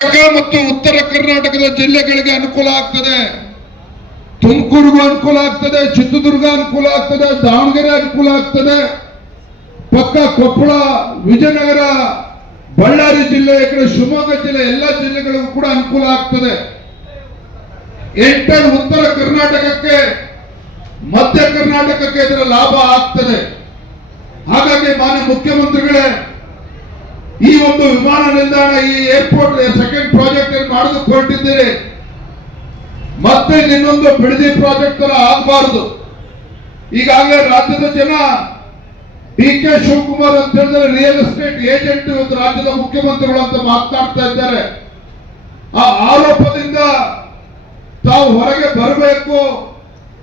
ಮತ್ತು ಉತ್ತರ ಕರ್ನಾಟಕದ ಜಿಲ್ಲೆಗಳಿಗೆ ಅನುಕೂಲ ಆಗ್ತದೆ. ತುಮಕೂರಿಗೂ ಅನುಕೂಲ ಆಗ್ತದೆ, ಚಿತ್ರದುರ್ಗ ಅನುಕೂಲ ಆಗ್ತದೆ, ದಾವಣಗೆರೆ ಅನುಕೂಲ ಆಗ್ತದೆ, ಪಕ್ಕ ಕೊಪ್ಪಳ, ವಿಜಯನಗರ, ಬಳ್ಳಾರಿ ಜಿಲ್ಲೆ, ಈ ಕಡೆ ಶಿವಮೊಗ್ಗ ಜಿಲ್ಲೆ, ಎಲ್ಲ ಜಿಲ್ಲೆಗಳಿಗೂ ಕೂಡ ಅನುಕೂಲ ಆಗ್ತದೆ. ಎಂಟರ್ ಉತ್ತರ ಕರ್ನಾಟಕಕ್ಕೆ, ಮಧ್ಯ ಕರ್ನಾಟಕಕ್ಕೆ ಇದರ ಲಾಭ ಆಗ್ತದೆ. ಹಾಗಾಗಿ ಮಾನ್ಯ ಮುಖ್ಯಮಂತ್ರಿಗಳೇ, ಈ ಒಂದು ವಿಮಾನ ನಿಲ್ದಾಣ, ಈ ಏರ್ಪೋರ್ಟ್ ಸೆಕೆಂಡ್ ಪ್ರಾಜೆಕ್ಟ್ ಮಾಡೋದಕ್ಕೆ ಹೊರಟಿದ್ದೀರಿ. ಮತ್ತೆ ಇನ್ನೊಂದು ಬಿಡದಿ ಪ್ರಾಜೆಕ್ಟ್ ತರ ಆಗಬಾರದು. ಈಗಾಗಲೇ ರಾಜ್ಯದ ಜನ DK ಶಿವಕುಮಾರ್ ಅಂತ ಹೇಳಿದ್ರೆ ರಿಯಲ್ ಎಸ್ಟೇಟ್ ಏಜೆಂಟ್ ಇವತ್ತು ರಾಜ್ಯದ ಮುಖ್ಯಮಂತ್ರಿಗಳು ಅಂತ ಮಾತನಾಡ್ತಾ ಇದ್ದಾರೆ. ಆ ಆರೋಪದಿಂದ ತಾವು ಹೊರಗೆ ಬರಬೇಕು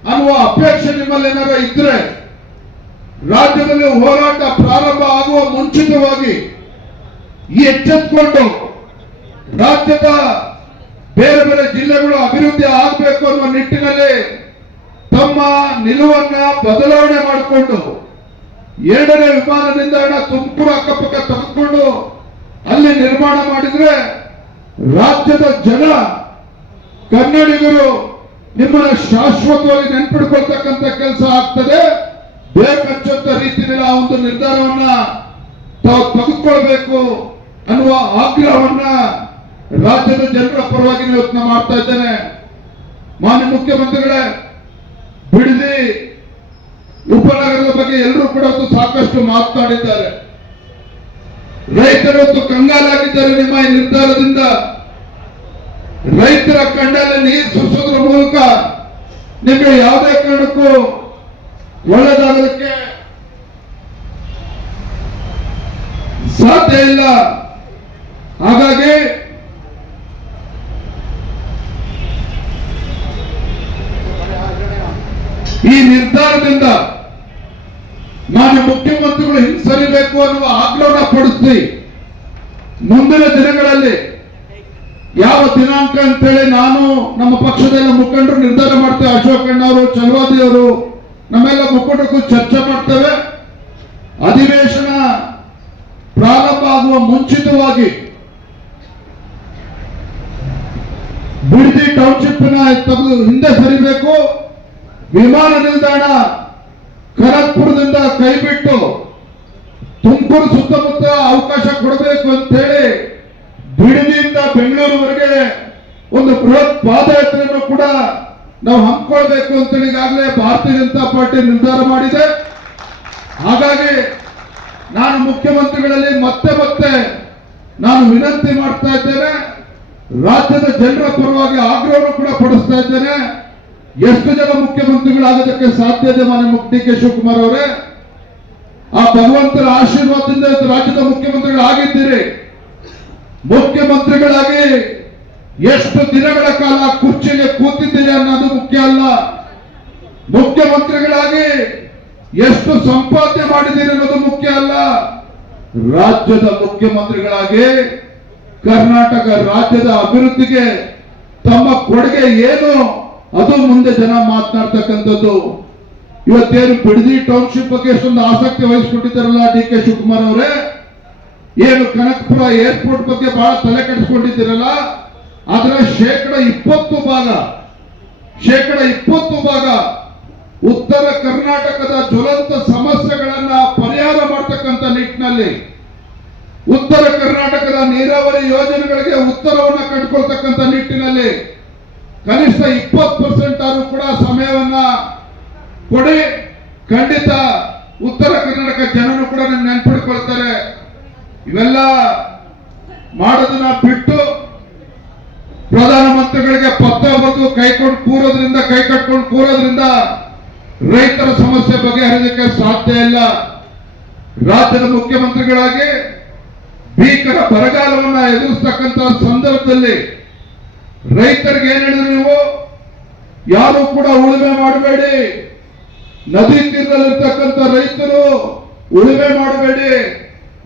ಅನ್ನುವ ಅಪೇಕ್ಷೆ ನಿಮ್ಮಲ್ಲಿ ಏನಾರ ಇದ್ರೆ, ರಾಜ್ಯದಲ್ಲಿ ಹೋರಾಟ ಪ್ರಾರಂಭ ಆಗುವ ಮುಂಚಿತವಾಗಿ ಎಚ್ಚೆತ್ತುಕೊಂಡು ರಾಜ್ಯದ ಬೇರೆ ಬೇರೆ ಜಿಲ್ಲೆಗಳು ಅಭಿವೃದ್ಧಿ ಆಗಬೇಕು ಅನ್ನುವ ನಿಟ್ಟಿನಲ್ಲಿ ತಮ್ಮ ನಿಲುವನ್ನ ಬದಲಾವಣೆ ಮಾಡಿಕೊಂಡು ಎರಡನೇ ವಿಮಾನ ನಿಲ್ದಾಣ ತುಮಕೂರು ಅಕ್ಕಪಕ್ಕ ತೆಗೆದುಕೊಂಡು ಅಲ್ಲಿ ನಿರ್ಮಾಣ ಮಾಡಿದ್ರೆ ರಾಜ್ಯದ ಜನ, ಕನ್ನಡಿಗರು ನಿಮ್ಮನ್ನ ಶಾಶ್ವತವಾಗಿ ನೆನ್ಪಿಡ್ಕೊಳ್ತಕ್ಕಂಥ ಕೆಲಸ ಆಗ್ತದೆ. ಬೇಕಂತ ರೀತಿಯಲ್ಲಿ ಆ ಒಂದು ನಿರ್ಧಾರವನ್ನ ತಾವು ತೆಗೆದುಕೊಳ್ಬೇಕು ಅನ್ನುವ ಆಗ್ರಹವನ್ನ ರಾಜ್ಯದ ಜನರ ಪರವಾಗಿ ಯೋಚನೆ ಮಾಡ್ತಾ ಇದ್ದೇನೆ. ಮಾನ್ಯ ಮುಖ್ಯಮಂತ್ರಿಗಳೇ, ಬಿಡದಿ ಉಪನಗರದ ಬಗ್ಗೆ ಎಲ್ಲರೂ ಕೂಡ ಸಾಕಷ್ಟು ಮಾತನಾಡಿದ್ದಾರೆ. ರೈತರು ಕಂಗಾಲಾಗಿದ್ದಾರೆ ನಿಮ್ಮ ಈ ನಿರ್ಧಾರದಿಂದ. ರೈತರ ಕಣ್ಣಲ್ಲಿ ನೀರು ಸುರಿಸೋದ್ರ ಮೂಲಕ ನಿಮಗೆ ಯಾವುದೇ ಕಾರಣಕ್ಕೂ ಒಳ್ಳೆದಾಗಲಿಕ್ಕೆ ಸಾಧ್ಯ ಇಲ್ಲ. ಹಾಗಾಗಿ ಈ ನಿರ್ಧಾರದಿಂದ ಮಾನ್ಯ ಮುಖ್ಯಮಂತ್ರಿಗಳು ಹಿಂಸರಿಬೇಕು ಅನ್ನುವ ಆಗ್ರಹನ ಪಡಿಸಿ ಮುಂದಿನ ದಿನಗಳಲ್ಲಿ ಯಾವ ದಿನಾಂಕ ಅಂತೇಳಿ ನಾನು ನಮ್ಮ ಪಕ್ಷದ ಮುಖಂಡರು ನಿರ್ಧಾರ ಮಾಡ್ತೇವೆ. ಅಶೋಕ್ ಅಣ್ಣವರು, ಚಲವಾದಿ ಅವರು, ನಮ್ಮೆಲ್ಲ ಮುಖಂಡರಿಗೂ ಚರ್ಚೆ ಮಾಡ್ತೇವೆ. ಅಧಿವೇಶನ ಪ್ರಾರಂಭ ಆಗುವ ಮುಂಚಿತವಾಗಿ ಬಿಡದಿ ಟೌನ್ಶಿಪ್ ತೆಗೆದು ಹಿಂದೆ ಸರಿಬೇಕು. ವಿಮಾನ ನಿಲ್ದಾಣ ಖರಗ್ಪುರದಿಂದ ಕೈಬಿಟ್ಟು ತುಮಕೂರು ಸುತ್ತಮುತ್ತ ಅವಕಾಶ ಕೊಡಬೇಕು ಅಂತ ಹೇಳಿ ಬಿಡದಿಯಿಂದ ಬೆಂಗಳೂರುವರೆಗೆ ಒಂದು ಬೃಹತ್ ಪಾದಯಾತ್ರೆಯನ್ನು ಕೂಡ ನಾವು ಹಮ್ಮಿಕೊಳ್ಬೇಕು ಅಂತೇಳಿ ಈಗಾಗಲೇ ಭಾರತೀಯ ಜನತಾ ಪಾರ್ಟಿ ನಿರ್ಧಾರ ಮಾಡಿದೆ. ಹಾಗಾಗಿ ನಾನು ಮುಖ್ಯಮಂತ್ರಿಗಳಲ್ಲಿ ಮತ್ತೆ ನಾನು ವಿನಂತಿ ಮಾಡ್ತಾ ಇದ್ದೇನೆ, ರಾಜ್ಯದ ಜನರ ಪರವಾಗಿ ಆಗ್ರಹವನ್ನು ಕೂಡ ಪಡಿಸ್ತಾ ಇದ್ದೇನೆ. ಎಷ್ಟು ಜನ ಮುಖ್ಯಮಂತ್ರಿಗಳಾಗೋದಕ್ಕೆ ಸಾಧ್ಯ ಇದೆ ಮಾನ್ಯ DK ಶಿವಕುಮಾರ್ ಅವರೇ? ಆ ಭಗವಂತನ ಆಶೀರ್ವಾದದಿಂದ ರಾಜ್ಯದ ಮುಖ್ಯಮಂತ್ರಿಗಳಾಗಿದ್ದೀರಿ. ಮುಖ್ಯಮಂತ್ರಿಗಳಾಗಿ ಎಷ್ಟು ದಿನಗಳ ಕಾಲ ಕುರ್ಚಿಗೆ ಕೂತಿದ್ದೀರಿ ಅನ್ನೋದು ಮುಖ್ಯ ಅಲ್ಲ. ಮುಖ್ಯಮಂತ್ರಿಗಳಾಗಿ ಎಷ್ಟು ಸಂಪಾದನೆ ಮಾಡಿದ್ದೀರಿ ಅನ್ನೋದು ಮುಖ್ಯ ಅಲ್ಲ. ರಾಜ್ಯದ ಮುಖ್ಯಮಂತ್ರಿಗಳಾಗಿ ಕರ್ನಾಟಕ ರಾಜ್ಯದ ಅಭಿವೃದ್ಧಿಗೆ ತಮ್ಮ ಕೊಡುಗೆ ಏನು ಅದು ಮುಂದೆ ಜನ ಮಾತನಾಡ್ತಕ್ಕಂಥದ್ದು. ಇವತ್ತೇನು ಬಿಡದಿ ಟೌನ್ಶಿಪ್ ಬಗ್ಗೆ ಎಷ್ಟೊಂದು ಆಸಕ್ತಿ ವಹಿಸಿಕೊಂಡಿದ್ದಾರಲ್ಲ DK ಶಿವಕುಮಾರ್ ಅವರೇ, ಏನು ಕನಕಪುರ ಏರ್ಪೋರ್ಟ್ ಬಗ್ಗೆ ಬಹಳ ತಲೆ ಕೆಡಿಸ್ಕೊಂಡಿದ್ದೀರಲ್ಲ, ಅದರ ಶೇಕಡ 20 ಭಾಗ ಉತ್ತರ ಕರ್ನಾಟಕದ ಜ್ವಲಂತ ಸಮಸ್ಯೆಗಳನ್ನ ಪರಿಹಾರ ಮಾಡತಕ್ಕಂಥ ನಿಟ್ಟಿನಲ್ಲಿ, ಉತ್ತರ ಕರ್ನಾಟಕದ ನೀರಾವರಿ ಯೋಜನೆಗಳಿಗೆ ಉತ್ತರವನ್ನ ಕಂಡುಕೊಳ್ತಕ್ಕಂಥ ನಿಟ್ಟಿನಲ್ಲಿ ಕನಿಷ್ಠ 20% ಆದರೂ ಕೂಡ ಸಮಯವನ್ನ ಕೊಡಿ. ಖಂಡಿತ ಉತ್ತರ ಕರ್ನಾಟಕ ಜನರು ಕೂಡ ನೆನ್ಪಿಡ್ಕೊಳ್ತಾರೆ. ಇವೆಲ್ಲ ಮಾಡೋದನ್ನ ಬಿಟ್ಟು ಪ್ರಧಾನಮಂತ್ರಿಗಳಿಗೆ ಪತ್ರ ಬರೆದು ಕೈ ಕಟ್ಕೊಂಡು ಕೂರೋದ್ರಿಂದ ರೈತರ ಸಮಸ್ಯೆ ಬಗೆಹರಿಸಲಿಕ್ಕೆ ಸಾಧ್ಯ ಇಲ್ಲ. ರಾಜ್ಯದ ಮುಖ್ಯಮಂತ್ರಿಗಳಾಗಿ ಭೀಕರ ಬರಗಾಲವನ್ನ ಎದುರಿಸತಕ್ಕಂತ ಸಂದರ್ಭದಲ್ಲಿ ರೈತರಿಗೆ ಏನ್ ಹೇಳಿದ್ರು ನೀವು? ಯಾರು ಕೂಡ ಉಳುಮೆ ಮಾಡಬೇಡಿ, ನದಿ ತೀರದಲ್ಲಿರ್ತಕ್ಕಂಥ ರೈತರು ಉಳುಮೆ ಮಾಡಬೇಡಿ,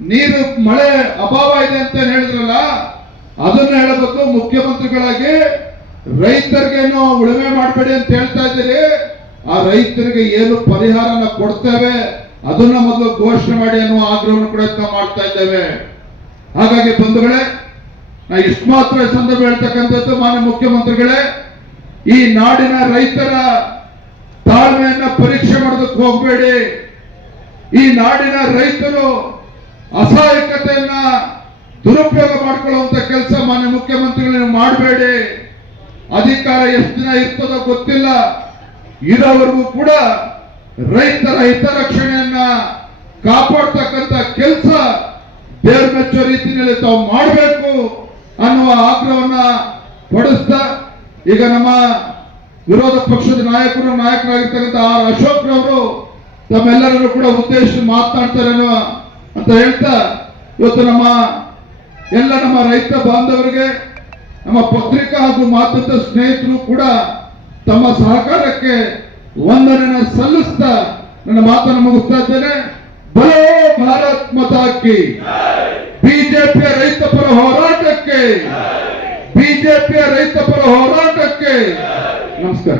ನೀರು ಮಳೆ ಅಭಾವ ಇದೆ ಅಂತ ಹೇಳಿದ್ರಲ್ಲ, ಅದನ್ನ ಹೇಳಬೇಕು. ಮುಖ್ಯಮಂತ್ರಿಗಳಾಗಿ ರೈತರಿಗೇನು ಉಳುಮೆ ಮಾಡಬೇಡಿ ಅಂತ ಹೇಳ್ತಾ ಇದ್ದೀರಿ. ಆ ರೈತರಿಗೆ ಏನು ಪರಿಹಾರನ ಕೊಡ್ತೇವೆ ಅದನ್ನ ಮೊದಲು ಘೋಷಣೆ ಮಾಡಿ ಅನ್ನುವ ಆಗ್ರಹವನ್ನು ಕೂಡ ಮಾಡ್ತಾ ಇದ್ದೇವೆ. ಹಾಗಾಗಿ ಬಂಧುಗಳೇ, ನಾ ಇಷ್ಟು ಮಾತ್ರ ಈ ಸಂದರ್ಭ ಹೇಳ್ತಕ್ಕಂಥದ್ದು, ಮಾನ್ಯ ಮುಖ್ಯಮಂತ್ರಿಗಳೇ, ಈ ನಾಡಿನ ರೈತರ ತಾಳ್ಮೆಯನ್ನ ಪರೀಕ್ಷೆ ಮಾಡೋದಕ್ಕೆ ಹೋಗಬೇಡಿ. ಈ ನಾಡಿನ ರೈತರು ಅಸಹಾಯಕತೆಯನ್ನ ದುರುಪಯೋಗ ಮಾಡಿಕೊಳ್ಳುವಂತ ಕೆಲಸ ಮಾನ್ಯ ಮುಖ್ಯಮಂತ್ರಿಗಳು ನೀವು ಮಾಡಬೇಡಿ. ಅಧಿಕಾರ ಎಷ್ಟು ದಿನ ಇರ್ತದೋ ಗೊತ್ತಿಲ್ಲ, ಇರೋವರೆಗೂ ಕೂಡ ರೈತರ ಹಿತರಕ್ಷಣೆಯನ್ನ ಕಾಪಾಡ್ತಕ್ಕಂಥ ಕೆಲಸ ದೇವ್ರ ಮೆಚ್ಚೋ ರೀತಿಯಲ್ಲಿ ತಾವು ಮಾಡಬೇಕು ಅನ್ನುವ ಆಗ್ರಹವನ್ನ ಪಡಿಸ್ತಾ, ಈಗ ನಮ್ಮ ವಿರೋಧ ಪಕ್ಷದ ನಾಯಕರಾಗಿರ್ತಕ್ಕಂಥ ಆರ್ ಅಶೋಕ್ ರವರು ತಮ್ಮೆಲ್ಲರನ್ನು ಕೂಡ ಉದ್ದೇಶಿಸಿ ಮಾತನಾಡ್ತಾರೆ ಅಂತ ಹೇಳ್ತಾ, ಇವತ್ತು ನಮ್ಮ ರೈತ ಬಾಂಧವರಿಗೆ, ನಮ್ಮ ಪತ್ರಿಕಾ ಹಾಗೂ ಮಾಧ್ಯಮದ ಸ್ನೇಹಿತರು ಕೂಡ ತಮ್ಮ ಸಹಕಾರಕ್ಕೆ ವಂದನೆಯನ್ನು ಸಲ್ಲಿಸ್ತಾ ನನ್ನ ಮಾತನ್ನು ಮುಗಿಸ್ತಾ ಇದ್ದೇನೆ. ಬಲೋ ಭಾರತ್ ಮಾತಾ ಕಿ, ಬಿಜೆಪಿಯ ರೈತ ಪರ ಹೋರಾಟಕ್ಕೆ, ಬಿಜೆಪಿಯ ರೈತ ಪರ ಹೋರಾಟಕ್ಕೆ ನಮಸ್ಕಾರ.